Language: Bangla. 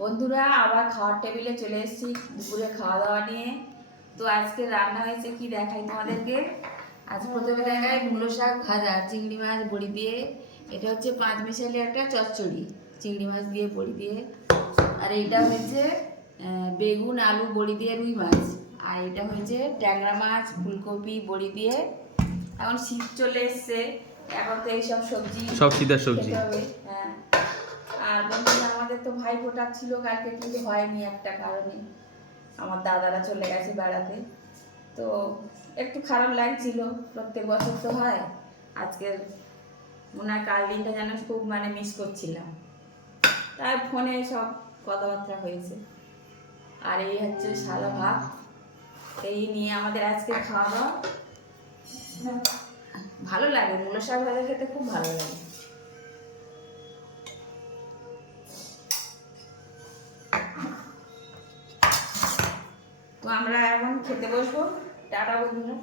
বন্ধুরা আবার খাওয়ার টেবিলে চলে এসেছি দুপুরে খাওয়া দাওয়া নিয়ে। তো আজকে রান্না হয়েছে কি দেখাই তোমাদেরকে। আজ প্রথমে দেখায় মূলো শাক ভাজা, চিংড়ি মাছ বড়ি দিয়ে। এটা হচ্ছে 5 মিশালি একটা চচ্চড়ি, চিংড়ি মাছ দিয়ে বড়ি দিয়ে। আর এইটা হয়েছে বেগুন আলু বড়ি দিয়ে রুই মাছ। আর এটা হয়েছে ট্যাংরা মাছ ফুলকপি বড়ি দিয়ে। এখন শীত চলে এসছে, এখন তো এইসব সবজি সব শীতের সবজি খেতে হবে। হ্যাঁ। আর বন্ধুরা আমাদের তো ভাই ফোটা ছিল কালকে, কিন্তু হয়নি একটা কারণে। আমার দাদারা চলে গেছে বেড়াতে, তো একটু খারাপ লাগছিল। প্রত্যেক বছর তো হয়, আজকের মনে হয় কাল দিনটা যেন খুব মিস করছিলাম। তাই ফোনে সব কথাবার্তা হয়েছে। আর এই হচ্ছে সাদা ভাত, এই নিয়ে আমাদের আজকে খাওয়া দাওয়া। ভালো লাগে, মূলো শাক ভাজা খেতে খুব ভালো লাগে। তো আমরা এখন খেতে বসবো। টাটা বন্ধুরা।